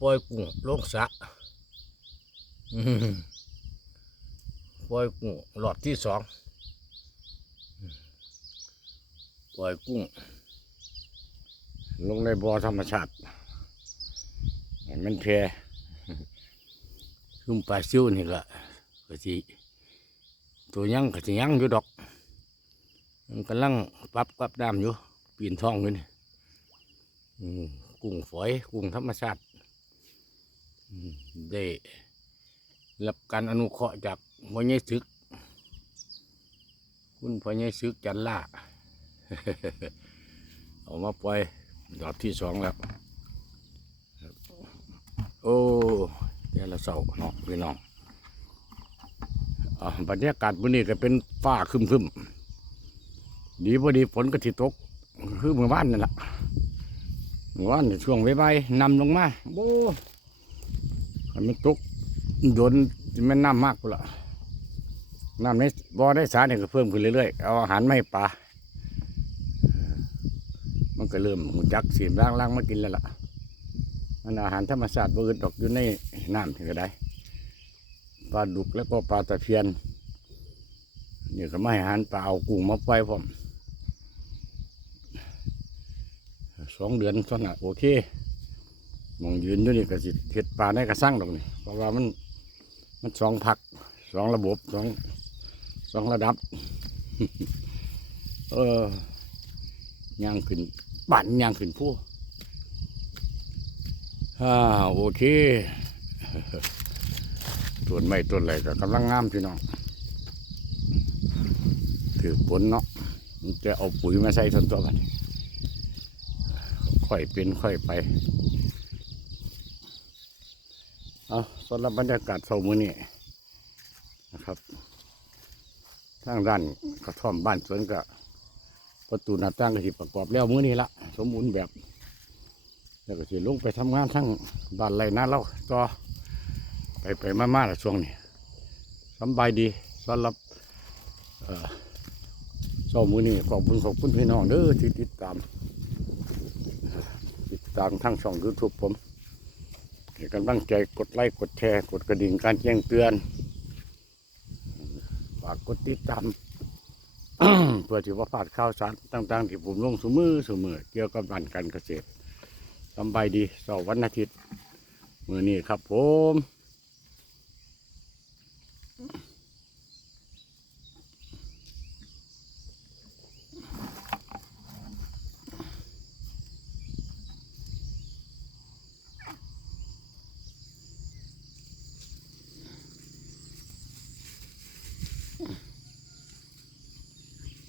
ปล่อยกุ้งลงสะปล่อยกุ้งหลอดที่สองปล่อยกุ้ง ลงในบ่อธรรมชาติให้มันแพร่ซุ่มปลาซิวนี่ก็ก็สิตัวยังก็สิยังอยู่ดอกมันกำลังปรับกับน้ำอยู่ปีนท้องอยู่นี่กุ้งฝอยกุ้งธรรมชาติ ได้รับการอนุเคราะห์จากพ่อใหญ่ซึก คุณพ่อใหญ่ซึกจันล่าเอามาปล่อยดอกที่สองแล้วโอ้เดี๋ยวเราเศร้าเนาะพี่น้องอ่าบรรยากาศวันนี้ก็เป็นฟ้าครึมดีพอดีฝนก็ที่ตก คือเมื่อวานนั่นแหละเมื่อวานช่วงใบๆนำลงมาโบ มันตกโดนมันน้ำมากกูละน้ำในบ่อได้สาเนี่ยก็เพิ่มขึ้นเรื่อยๆเอาอาหารไมาให้ปลามันก็เริ่มหูจักเสีล่างล่างๆมากินแล้วล่ะมันอาหารธรรมชาติบืดดอกอยู่ในน้ำถึงก็ได้ปลาดุกแล้วก็ปลาตะเพียนเนี่ยก็ไม่ห้อาหารปลาเอากุ้งมาปล่อยผมสองเดือนเท่านั้นโอเค มองยืนอยู่นี่ก็สิเห็ดปลาในกระสังดอกนี่เพราะว่ามันมันสองผักสองระบบสองสองระดับ เออย่างขึ้นปั่นย่างขึ้นผู้ฮ่าโอเคต้นไม้ต้นอะไรก็กำลังงามพี่น้องถือผลเนาะมันจะเอาปุ๋ยมาใส่ต้นตัวมันค่อยเป็นค่อยไป เอาสำหรับบรรยากาศเช้ามื้อนี้นะครับทางด้านกระท่อมบ้านสวนก็ประตูหน้าต่างก็สิประกอบแล้วมื้อนี้ละสมบูรณ์แบบแล้วก็สิลงไปทำงานทั้งบ้านไรนาเราก็ไปไปมาๆละช่วงนี้สบายดีสำหรับเอ่อเช้ามื้อนี้ขอบคุณขอบคุณพี่น้องเด้อที่ติดตาม ติดตามทั้งช่องยูทูบผม ให้กำลังใจกดไลค์กดแชร์ กดกระดิ่งการแจ้งเตือน ฝากกดติดตามเพื่อที่ว่าพลาดข่าวสารต่างๆ ที่ผมลงสมือสมือเกี่ยวกับด้านการเกษตรสำบายดีสาร์วันอาทิตย์ มือนี้ครับผม Hmm.